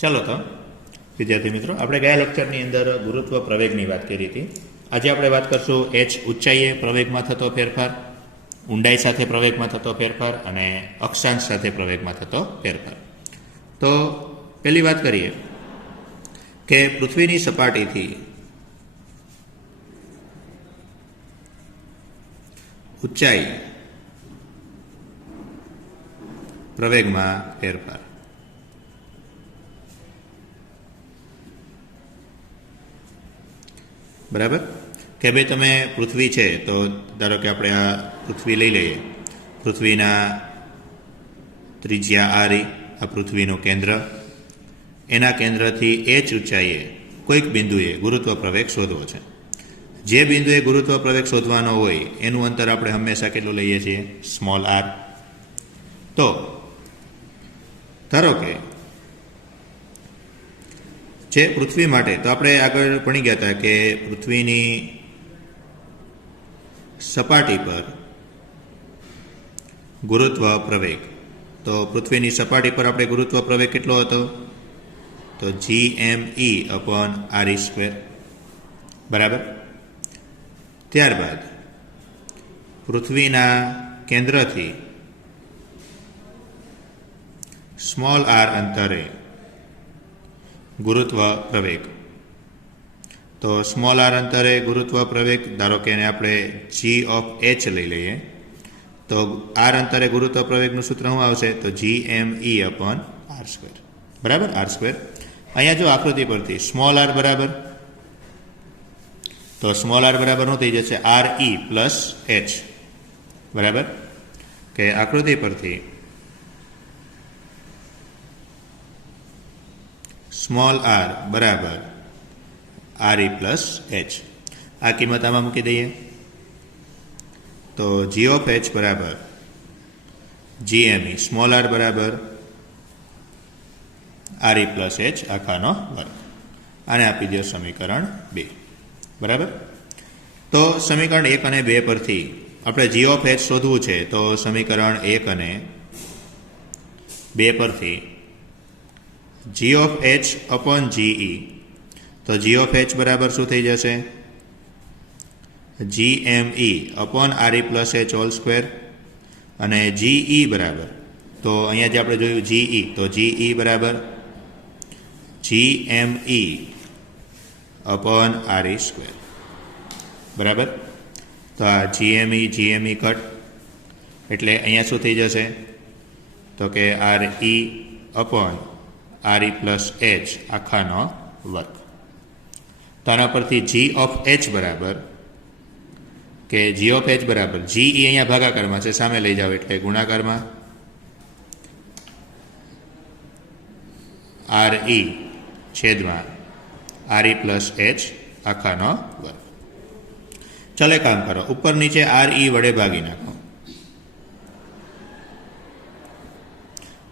ચાલો તો વિદ્યાર્થી મિત્રો, આપણે ગયા લેક્ચરની અંદર ગુરુત્વ પ્રવેગની વાત કરી હતી. આજે આપણે વાત કરશું h ઊંચાઈએ પ્રવેગમાં થતો ફેરફાર, ઊંડાઈ સાથે પ્રવેગમાં થતો ફેરફાર અને અક્ષાંશ સાથે પ્રવેગમાં થતો ફેરફાર. તો પહેલી વાત કરીએ કે પૃથ્વીની સપાટીથી ઊંચાઈ પ્રવેગમાં ફેરફાર. બરાબર કે ભાઈ તમે પૃથ્વી છે તો ધારો કે આપણે આ પૃથ્વી લઈ લઈએ. પૃથ્વીના ત્રિજ્યા આરી, આ પૃથ્વીનું કેન્દ્ર, એના કેન્દ્રથી h ઊંચાઈએ કોઈક બિંદુએ ગુરુત્વ પ્રવેગ શોધવો છે. જે બિંદુએ ગુરુત્વ પ્રવેગ શોધવાનો હોય એનું અંતર આપણે હંમેશા કેટલું લઈએ છીએ? Small r. તો ધારો કે જે પૃથ્વી માટે, તો આપણે આગળ ભણી ગયા હતા કે પૃથ્વીની સપાટી પર ગુરુત્વ પ્રવેગ, તો પૃથ્વીની સપાટી પર આપણે ગુરુત્વ પ્રવેગ કેટલો હતો? તો gme/re². બરાબર. ત્યારબાદ પૃથ્વીના કેન્દ્રથી સ્મોલ r અંતરે ગુરુત્વ પ્રવેગ, તો સ્મોલ r અંતરે ગુરુત્વ પ્રવેગ, ધારો કે એને આપણે g(h) લઈ લઈએ, તો r અંતરે ગુરુત્વ પ્રવેગનું સૂત્ર શું આવશે? તો gme/r². બરાબર, r². અહીંયા જો આકૃતિ પરથી સ્મોલ r બરાબર, તો સ્મોલ r બરાબર શું થઈ જશે? re+h. બરાબર કે આકૃતિ પરથી સ્મોલ r બરાબર re+h. આ કિંમત આમાં મૂકી દઈએ તો g(h) બરાબર gme, સ્મોલ r બરાબર re+h આખાનો વર્ગ. આને આપી દો સમીકરણ 2. બરાબર. તો સમીકરણ 1 અને 2 પરથી આપણે g(h) શોધવું છે, તો સમીકરણ 1 અને 2 પરથી g(h/ge), તો g(h) બરાબર શું થઈ જશે? gme/re+h² અને ge બરાબર, તો અહીંયા જે આપણે જોયું ge, તો ge બરાબર gme/re². બરાબર. તો આ gme કટ એટલે અહીંયા શું થઈ જશે? તો કે re+h આખાનો વર્ગ. તો આના પરથી g(h) બરાબર કે g(h) બરાબર ge અહીંયા ભાગાકારમાં છે, સામે લઈ જાઓ એટલે ગુણાકારમાં re/re+h આખાનો વર્ગ. ચાલો એક કામ કરો, ઉપર નીચે re વડે ભાગી નાખો,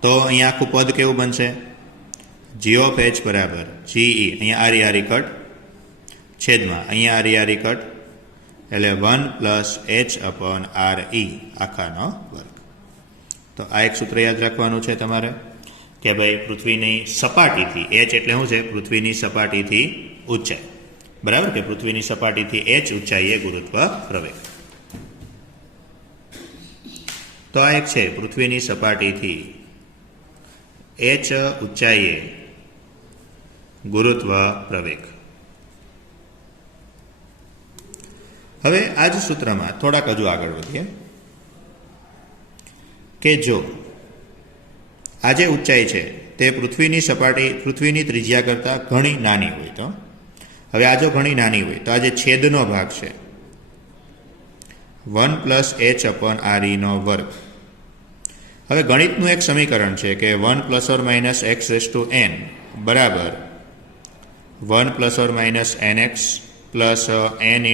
તો અહીંયા આખું પદ કેવું બનશે? g(h) બરાબર ge, અહીંયા re કટ, છેદમાં અહીંયા re કટ, એટલે 1+h/re આખાનો વર્ગ. તો આ એક સૂત્ર યાદ રાખવાનું છે તમારે કે ભાઈ પૃથ્વીની સપાટીથી h એટલે શું છે? પૃથ્વીની સપાટીથી ઊંચાઈ. બરાબર કે પૃથ્વીની સપાટીથી h ઊંચાઈએ ગુરુત્વ પ્રવેગ. તો આ એક છે પૃથ્વીની સપાટીથી h ઊંચાઈએ ગુરુત્વ પ્રવેગ. હવે આ જ સૂત્રમાં થોડાક હજુ આગળ વધીએ કે જો આ જે ઊંચાઈ છે તે પૃથ્વીની સપાટી, પૃથ્વીની ત્રિજ્યા કરતાં ઘણી નાની હોય, તો હવે આ જો ઘણી નાની હોય તો આ જે છેદનો ભાગ છે 1+h/re². હવે ગણિતનું એક સમીકરણ છે કે 1 ± x⁻n બરાબર 1 ± nx plus n ×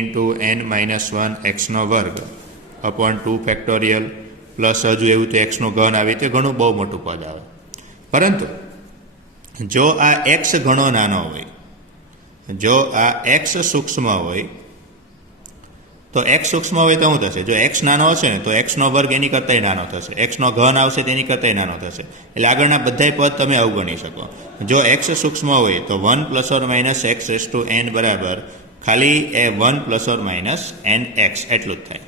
n-1x² plus હજુ એવું તો x નો ઘન આવે, તે ઘણું બહુ મોટું પદ આવે. પરંતુ જો આ x ઘણો નાનો હોય, જો આ x સૂક્ષ્મ હોય, તો એક્સ સૂક્ષ્મ હોય તો શું થશે? જો એક્સ નાનો હશે ને તો એક્સનો વર્ગ એની કરતાંય નાનો થશે, એક્સનો ઘન આવશે તેની કરતાંય નાનો થશે, એટલે આગળના બધાય પદ તમે અવગણી શકો. જો એક્સ સૂક્ષ્મ હોય તો 1 ± x⁻n બરાબર ખાલી એ 1 ± nx એટલું જ થાય.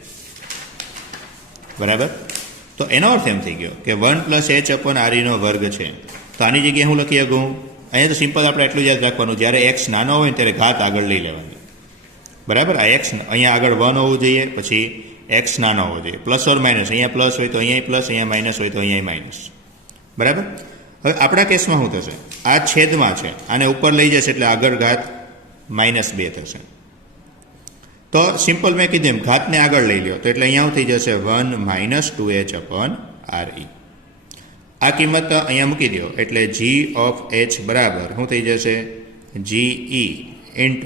બરાબર? તો એનો અર્થ એમ થઈ ગયો કે 1 + h/re નો વર્ગ છે. તો આની જગ્યાએ હું લખી શકું? અહીંયા તો સિમ્પલ આપણે એટલું યાદ રાખવાનું, જ્યારે એક્સ નાનો હોય ને ત્યારે ઘાત આગળ લઈ લેવાની. બરાબર? આ એક્સ અહીંયા આગળ 1 હોવું જોઈએ, પછી એક્સ નાનો હોવો જોઈએ, પ્લસ ઓર માઇનસ, અહીંયા પ્લસ હોય તો અહીંયા પ્લસ, અહીંયા માઇનસ હોય તો અહીંયા માઇનસ. બરાબર? હવે આપણા કેસમાં શું થશે? આ છેદમાં છે, આને ઉપર લઈ જશે એટલે આગળ ઘાત -2 થશે. તો સિમ્પલ મેં કીધું એમ ઘાતને આગળ લઈ લ્યો તો એટલે અહીંયા શું થઈ જશે? 1 - 2h/re. આ કિંમત અહીંયા મૂકી દો એટલે g(h) બરાબર શું થઈ જશે? ge * 1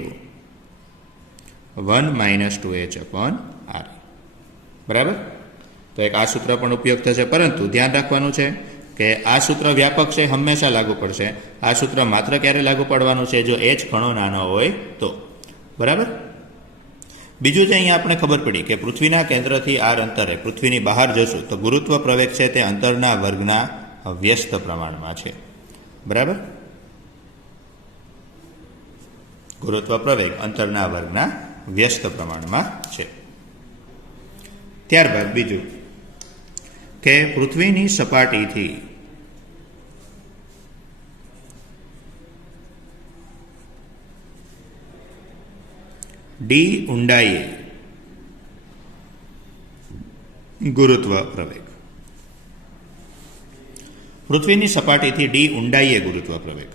- 2h/re. બરાબર? તો એક આ સૂત્ર પણ ઉપયોગ થશે, પરંતુ ધ્યાન રાખવાનું છે કે આ સૂત્ર વ્યાપક છે, હંમેશા લાગુ પડશે. આ સૂત્ર માત્ર ક્યારે લાગુ પડવાનું છે? જો h ઘણો નાનો હોય તો. બરાબર? બીજું જે અહીંયા આપણે ખબર પડી કે પૃથ્વીના કેન્દ્રથી r અંતરે પૃથ્વીની બહાર જશું તો ગુરુત્વ પ્રવેગ છે તે અંતરના વર્ગના વ્યસ્ત પ્રમાણમાં છે. બરાબર? ગુરુત્વ પ્રવેગ અંતરના વર્ગના વ્યસ્ત પ્રમાણમાં છે. ત્યારબાદ બીજું કે પૃથ્વીની સપાટીથી d ઊંડાઈએ ગુરુત્વ પ્રવેગ. પૃથ્વીની સપાટીથી d ઊંડાઈએ ગુરુત્વ પ્રવેગ.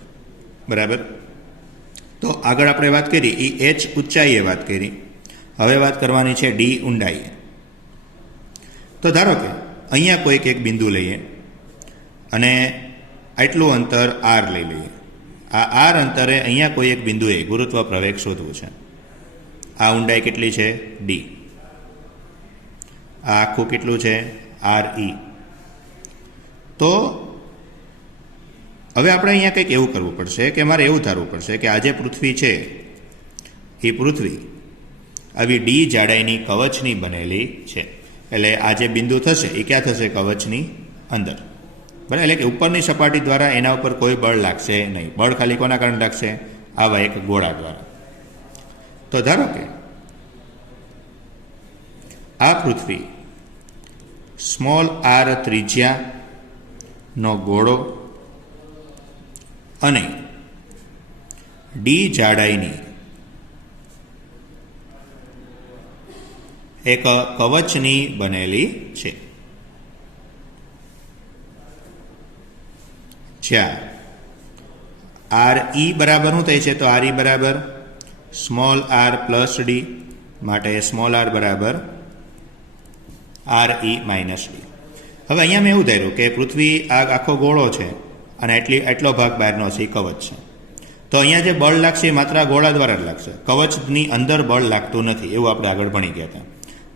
બરાબર? તો આગળ આપણે વાત કરી એ h ઊંચાઈએ વાત કરી, હવે વાત કરવાની છે d ઊંડાઈએ. તો ધારો કે અહીંયા કોઈક એક બિંદુ લઈએ અને આટલું અંતર r લઈ લઈએ. આ r અંતરે અહીંયા કોઈ એક બિંદુએ ગુરુત્વ પ્રવેગ શોધવું છે. આ ઊંડાઈ કેટલી છે? d. આ આખું કેટલું છે? re. તો હવે આપણે અહીંયા કંઈક એવું કરવું પડશે કે મારે એવું ધારવું પડશે કે આ જે પૃથ્વી છે એ પૃથ્વી આવી d જાડાઈની કવચની બનેલી છે. એટલે આ જે બિંદુ થશે એ ક્યાં થશે? કવચની અંદર. બરાબર? એટલે કે ઉપરની સપાટી દ્વારા એના ઉપર કોઈ બળ લાગશે નહીં. બળ ખાલી કોના કારણે લાગશે? આવા એક ગોળા દ્વારા. તો ધારો કે આ પૃથ્વી r ત્રિજ્યાનો ગોળો અને d જાડાઈની એક કવચની બનેલી છે, જ્યાં re બરાબર શું થાય છે? તો re બરાબર r પ્લસ d, માટે r બરાબર re માઇનસ d. હવે અહીંયા મેં એવું ધાર્યું કે પૃથ્વી આ આખો ગોળો છે અને એટલો ભાગ બહારનો છે એ કવચ છે. તો અહીંયા જે બળ લાગશે એ માત્ર આ ગોળા દ્વારા જ લાગશે, કવચની અંદર બળ લાગતું નથી, એવું આપણે આગળ ભણી ગયા હતા.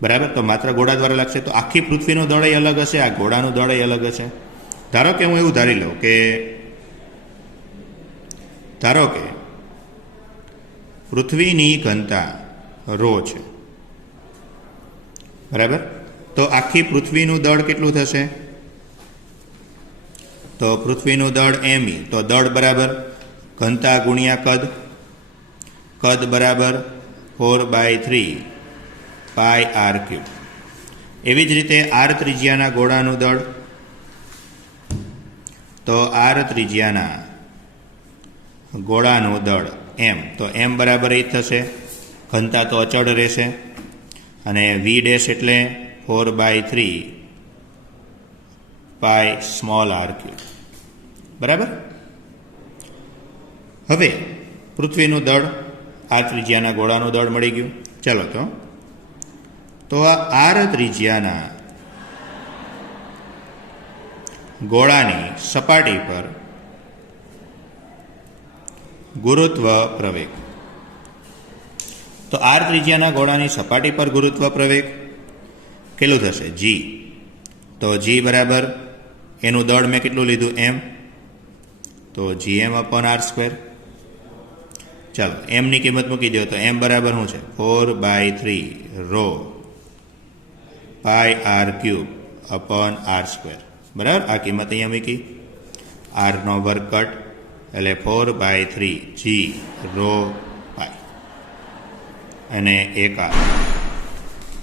બરાબર? તો માત્ર ગોળા દ્વારા લાગશે. તો આખી પૃથ્વીનું દળ અલગ હશે, આ ગોળાનું દળ અલગ હશે. ધારો કે હું એવું ધારી લઉં કે પૃથ્વીની ઘનતા ρ છે. બરાબર? તો આખી પૃથ્વીનું દળ કેટલું થશે? તો પૃથ્વીનું દળ me. તો દળ બરાબર ઘનતા ગુણ્યા કદ, કદ બરાબર 4/3 πr3. એવી જ રીતે r ત્રિજ્યાના ગોળાનું દળ, તો r ત્રિજ્યાના ગોળાનું દળ m. તો m બરાબર 8 થશે, ઘનતા તો અચળ રહેશે, અને v ડેશ એટલે 4/3 πr3. બરાબર? હવે પૃથ્વીનું દળ, આ ત્રિજ્યાના ગોળાનું દળ મળી ગયું. ચાલો તો આ r ત્રિજ્યાના ગોળાની સપાટી પર ગુરુત્વ પ્રવેગ. તો r ત્રિજ્યાના ગોળાની સપાટી પર ગુરુત્વ પ્રવેગ કેટલું થશે? g. તો g બરાબર એનું દળ મેં કેટલું લીધું? m. તો gm/r². ચાલો એમની કિંમત મૂકી દો તો એમ બરાબર શું છે 4/3 rho pi r cube upon r square. બરાબર, આ કિંમત અહીંયા મૂકી. આરનો વર્ગ કટ એટલે 4/3 જી રો પાઈ અને એક આર.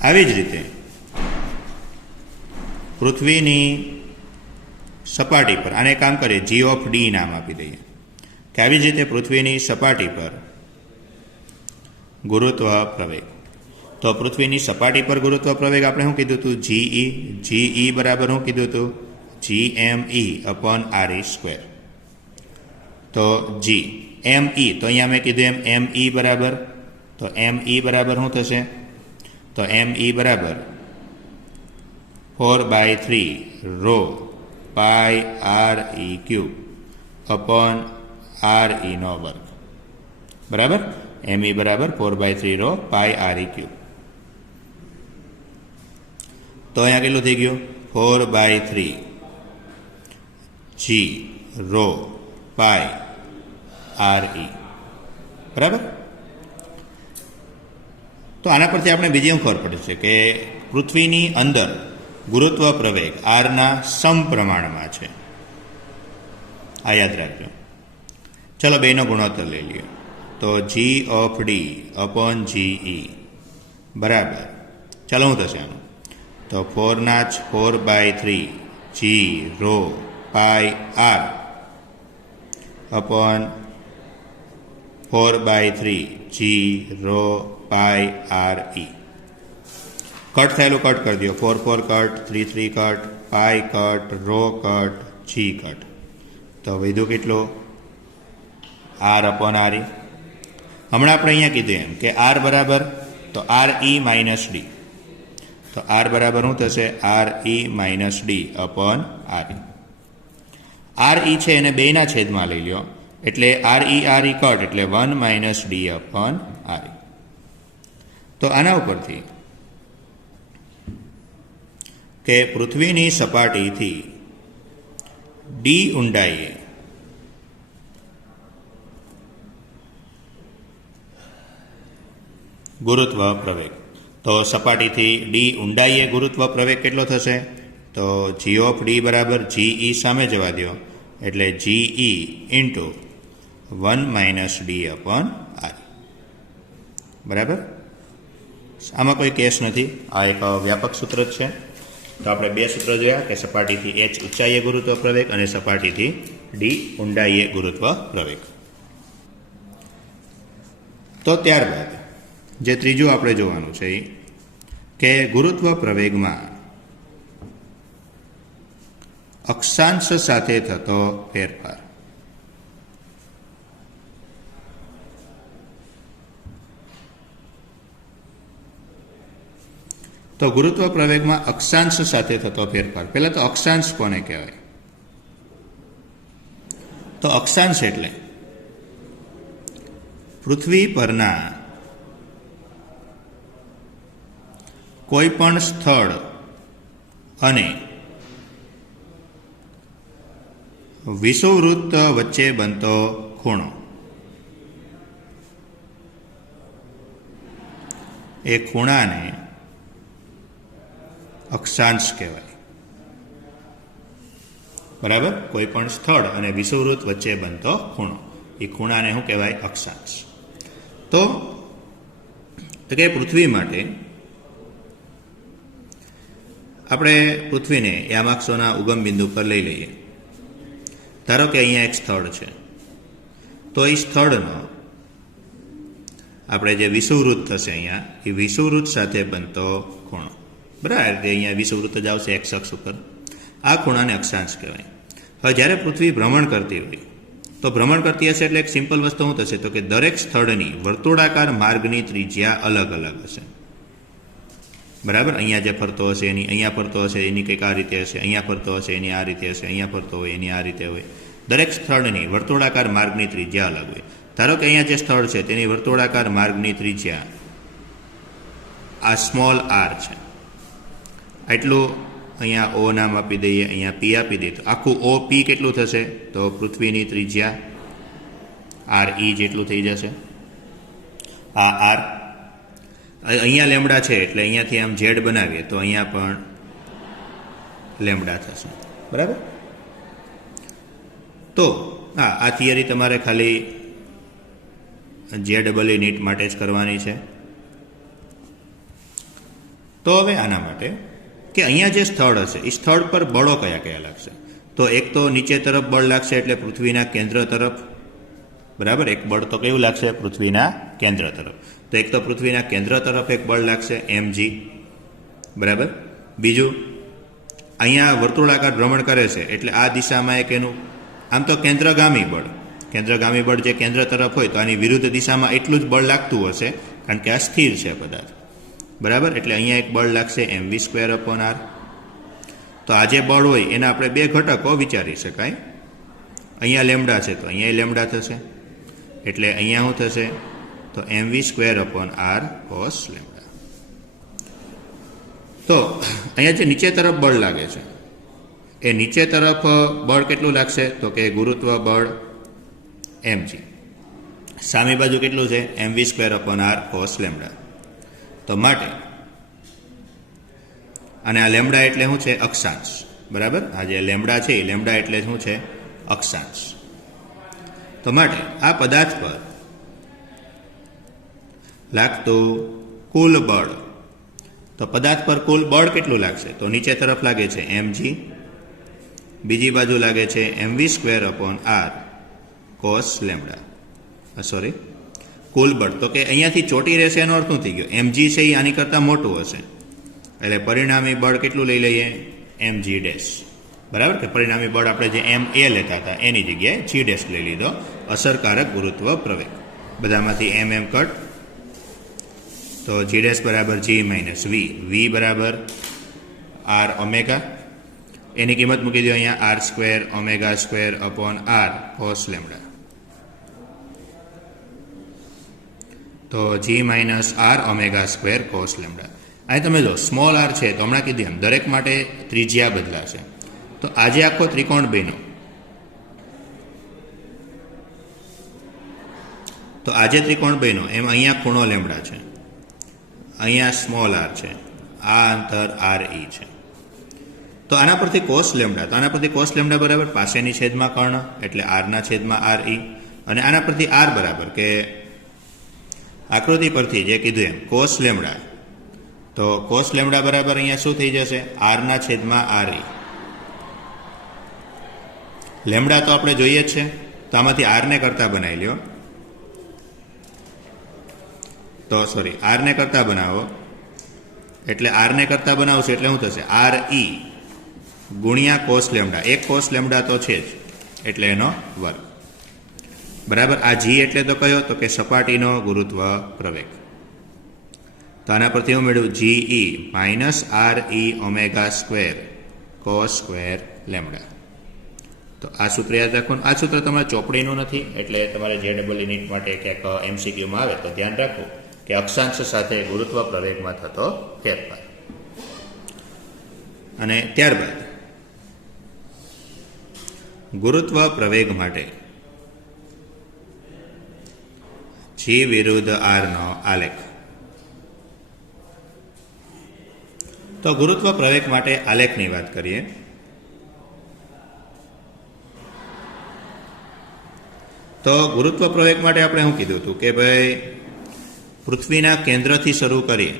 આવી જ રીતે પૃથ્વીની સપાટી પર આને કામ કરીએ જી ઓફ ડી નામ આપી દઈએ કે આવી જ રીતે પૃથ્વીની સપાટી પર ગુરુત્વ પ્રવેગ. તો પૃથ્વીની સપાટી પર ગુરુત્વ પ્રવેગ આપણે શું કીધું હતું? જીઈ બરાબર શું કીધું હતું? GME upon RE square. તો જી ME તો અહીંયા મેં કીધું એમ ME બરાબર, તો ME બરાબર શું થશે? તો ME બરાબર 4/3 રો પાઈ RE ક્યુબ અપોન RE નો વર્ગ. બરાબર, ME બરાબર 4/3 રો પાઈ RE ક્યુબ. તો અહીંયા કેટલું થઈ ગયું? 4/3 જી રો પાઈ RE. બરાબર. તો આના પરથી આપણે બીજી શું ખબર પડે છે કે પૃથ્વીની અંદર ગુરુત્વ પ્રવેગ આરના સમપ્રમાણમાં છે. આ યાદ રાખજો. ચલો બેનો ગુણોત્તર લઈ લઈએ. તો G of D upon GE બરાબર, ચાલો શું થશે આનું? તો 4/3 G rho pi R upon 4/3 G rho pi R E. Cut થયેલું કટ કરી દો. 4 cut, 3 cut, pi cut, rho cut, G cut. તો વધ્યું કેટલું? R upon R E. હમણાં આપણે અહીંયા કીધું એમ કે આર બરાબર તો આર ઈ માઇનસ ડી. તો આર બરાબર શું થશે? R E minus D upon R E. R E છે એને બેના છેદમાં લઈ લો એટલે આર ઈ કટ એટલે 1 minus D upon R E. તો આના ઉપરથી કે પૃથ્વીની સપાટીથી ડી ઊંડાઈએ ગુરુત્વ પ્રવેગ. તો સપાટીથી ડી ઊંડાઈએ ગુરુત્વ પ્રવેગ કેટલો થશે? તો જી ઓફ ડી બરાબર જીઈ સામે જવા દો એટલે GE into 1 minus D upon R. બરાબર, આમાં કોઈ કેસ નથી. આ એક વ્યાપક સૂત્ર જ છે. તો આપણે બે સૂત્ર જોયા કે સપાટીથી એચ ઊંચાઈએ ગુરુત્વ પ્રવેગ અને સપાટીથી ડી ઊંડાઈએ ગુરુત્વ પ્રવેગ. તો ત્યારબાદ જે ત્રીજું આપણે જોવાનું છે કે ગુરુત્વ પ્રવેગમાં અક્ષાંશ સાથે થતો ફેરફાર. તો ગુરુત્વ પ્રવેગમાં અક્ષાંશ સાથે થતો ફેરફાર. પહેલા તો અક્ષાંશ કોને કહેવાય? તો અક્ષાંશ એટલે પૃથ્વી પરના કોઈ પણ સ્થળ અને વિષુવવૃત્ત વચ્ચે બનતો ખૂણો. એ ખૂણાને અક્ષાંશ કહેવાય. બરાબર, કોઈ પણ સ્થળ અને વિષુવવૃત્ત વચ્ચે બનતો ખૂણો, એ ખૂણાને શું કહેવાય? અક્ષાંશ. તો કે પૃથ્વી માટે આપણે પૃથ્વીને યામાક્ષોના ઉગમ બિંદુ પર લઈ લઈએ. ધારો કે અહીંયા એક સ્થળ છે, તો એ સ્થળનો આપણે જે વિષુવવૃત્ત થશે અહીંયા, એ વિષુવવૃત્ત સાથે બનતો ખૂણો. બરાબર, અહીંયા વિષુવવૃત્ત જ આવશે એક્સ અક્ષ ઉપર. આ ખૂણાને અક્ષાંશ કહેવાય. હવે જ્યારે પૃથ્વી ભ્રમણ કરતી હોય તો ભ્રમણ કરતી હશે એટલે એક સિમ્પલ વસ્તુ શું થશે? તો કે દરેક સ્થળની વર્તુળાકાર માર્ગની ત્રિજ્યા અલગ અલગ હશે. બરાબર, અહીંયા જે ફરતો હશે એની અહીંયા ફરતો હશે એની કંઈક આ રીતે હશે, અહીંયા ફરતો હશે એની આ રીતે હશે, અહીંયા ફરતો હોય એની આ રીતે હોય. દરેક સ્થળની વર્તુળાકાર માર્ગની ત્રિજ્યા અલગ હોય. ધારો કે અહીંયા જે સ્થળ છે તેની વર્તુળાકાર માર્ગની ત્રિજ્યા આ સ્મોલ આર છે. એટલું અહીંયા ઓ નામ આપી દઈએ, અહીંયા પી આપી દઈએ. તો આખું ઓ પી કેટલું થશે? તો પૃથ્વીની ત્રિજ્યા આર ઈ જેટલું થઈ જશે. આ આર, અહીંયા લેમડા છે એટલે અહીંયાથી આમ ઝેડ બનાવીએ તો અહીંયા પણ લેમડા થશે. બરાબર. તો આ થિયરી તમારે ખાલી JEE નીટ માટે જ કરવાની છે. તો હવે આના માટે કે અહીંયા જે સ્થળ હશે એ સ્થળ પર બળો કયા કયા લાગશે. તો એક તો નીચે તરફ બળ લાગશે એટલે પૃથ્વીના કેન્દ્ર તરફ. બરાબર. એક બળ તો કેવું લાગશે? પૃથ્વીના કેન્દ્ર તરફ. તો એક તો પૃથ્વીના કેન્દ્ર તરફ એક બળ લાગશે mg. બરાબર. બીજું અહીંયા વર્તુળાકાર ભ્રમણ કરે છે એટલે આ દિશામાં એક એનું આમ તો કેન્દ્રગામી બળ જે કેન્દ્ર તરફ હોય તો આની વિરુદ્ધ દિશામાં એટલું જ બળ લાગતું હશે કારણ કે આ સ્થિર છે પદાર્થ. બરાબર. એટલે અહીંયા એક બળ લાગશે mv²/r. તો આ જે બળ હોય એના આપણે બે ઘટકો વિચારી શકાય. અહીંયા લેમડા છે તો અહીંયા લેમડા થશે એટલે અહીંયા શું થશે? તો mv²/r cos લેમડા. તો અહીંયા જે નીચે તરફ બળ લાગે છે એ નીચે તરફ બળ કેટલું લાગશે? તો કે ગુરુત્વ બળ mg. સામી બાજુ કેટલું છે? mv²/r cos lambda. તો માટે અને આ લેમડા એટલે શું છે? અક્ષાંશ. બરાબર. આ જે લેમડા છે એ લેમડા એટલે શું છે? અક્ષાંશ. તો માટે આ પદાર્થ પર લાગતું કુલ બળ, તો પદાર્થ પર કુલ બળ કેટલું લાગશે? તો નીચે તરફ લાગે છે mg, બીજી બાજુ લાગે છે mv²/r cos લેમડા. સોરી, કુલ બળ. તો કે અહીંયાથી ચોટી રહેશે એનો અર્થ શું થઈ ગયો? mg છે એ આની કરતાં મોટું હશે એટલે પરિણામી બળ કેટલું લઈ લઈએ? mg dash. બરાબર. કે પરિણામી બળ આપણે જે ma લેતા હતા એની જગ્યાએ g ડેશ લઈ લીધો. અસરકારક ગુરુત્વ પ્રવેગ. બધામાંથી mm કટ. તો g ડેશ બરાબર g માઇનસ v. v બરાબર r ઓમેગા. એની કિંમત મૂકી દો અહીંયા r²ω²/r cos લેમડા. તો g minus r ω² cos lambda. અહીં તમે જો સ્મોલ r છે તો હમણાં કીધું એમ દરેક માટે ત્રિજ્યા બદલાશે. તો આજે આખો ત્રિકોણ બન્યો. તો આજે ત્રિકોણ બન્યો એમ અહીંયા ખૂણો લેમડા છે, અહીંયા સ્મોલ r છે, આ અંતર re છે. તો આના પરથી કોસ લેમડા, તો આના પરથી કોસ લેમડા બરાબર પાસેની છેદમાં કર્ણ એટલે r/re. અને આના પરથી r બરાબર કે આકૃતિ પરથી જે કીધું એમ કોસ લેમડા, તો કોસ લેમડા બરાબર અહીંયા શું થઈ જશે? r/re. લેમડા તો આપણે જોઈએ જ છે તો આમાંથી r ને કરતા બનાવી લ્યો. તો સોરી, r ને કરતા બનાવો એટલે r ને કરતા બનાવશું એટલે શું થશે? re ગુણ્યા કોસ લેમડા. એક કોસ લેમડા તો છે જ એટલે એનો વર્ગ. બરાબર. આ g એટલે તો કયો? તો કે સપાટીનો ગુરુત્વ પ્રવેગ. તો આના પરથી હું મેળવ્યું ge minus re⍵² cos square lambda. તો આ સૂત્ર યાદ રાખવાનું. આ સૂત્ર તમારે ચોપડીનું નથી એટલે તમારે JEE નીટ માટે ક્યાંક MCQમાં આવે તો ધ્યાન રાખવું કે અક્ષાંશ સાથે ગુરુત્વ પ્રવેગમાં થતો ફેરફાર. અને ત્યારબાદ ગુરુત્વ પ્રવેગ માટે g વિરુદ્ધ r નો આલેખ. તો ગુરુત્વ પ્રવેગ માટે આલેખની વાત કરીએ તો ગુરુત્વ પ્રવેગ માટે આપણે શું કીધું હતું કે ભાઈ પૃથ્વીના કેન્દ્રથી શરૂ કરીએ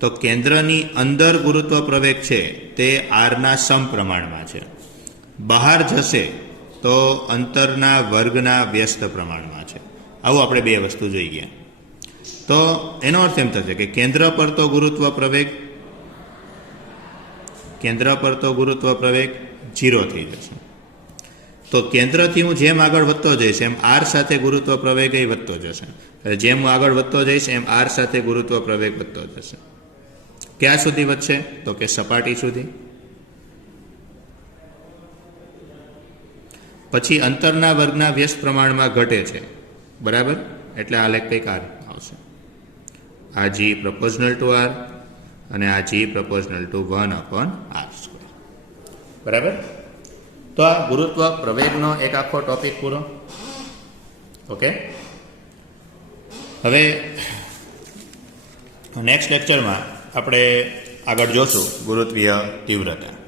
તો કેન્દ્રની અંદર ગુરુત્વ પ્રવેગ છે તે r/ના સમપ્રમાણમાં છે. બહાર જશે તો અંતરના વર્ગના વ્યસ્ત પ્રમાણમાં છે. આવું આપણે બે વસ્તુ જોઈ ગયા. તો એનો અર્થ એમ થશે કે કેન્દ્ર પર તો ગુરુત્વ પ્રવેગ 0 થઈ જશે. તો કેન્દ્રથી હું જેમ આગળ વધતો જઈશ એમ r સાથે ગુરુત્વ પ્રવેગ એ વધતો જશે. જેમ હું આગળ વધતો જઈશ એમ r સાથે ગુરુત્વ પ્રવેગ વધતો જશે. ક્યાં સુધી વધશે? તો કે સપાટી સુધી. પછી અંતરના વર્ગના વ્યસ્ત પ્રમાણમાં ઘટે છે. બરાબર. એટલે આ લેખ કંઈક આ રીતના આવશે. આ g proportional to r અને આ g proportional to 1/r². બરાબર. તો આ ગુરુત્વ પ્રવેગનો એક આખો ટોપિક પૂરો. ઓકે. હવે નેક્સ્ટ લેક્ચરમાં આપણે આગળ જોશું ગુરુત્વીય તીવ્રતા.